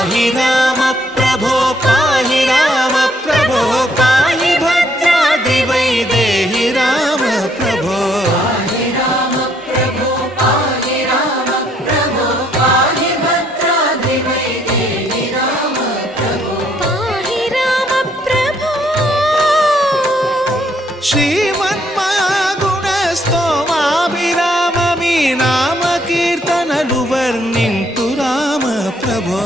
पाहि राम प्रभो पाहि राम प्रभो पाहि भद्राद्रिवैदेहि राम प्रभो पाहि राम प्रभो पाहि राम प्रभो पाहि भद्राद्रिवैदेहि राम प्रभो पाहि राम प्रभो श्रीमन्महागुणस्तोमाभिराम మీ నామ కీర్తనలు వర్ణింతు రామ ప్రభో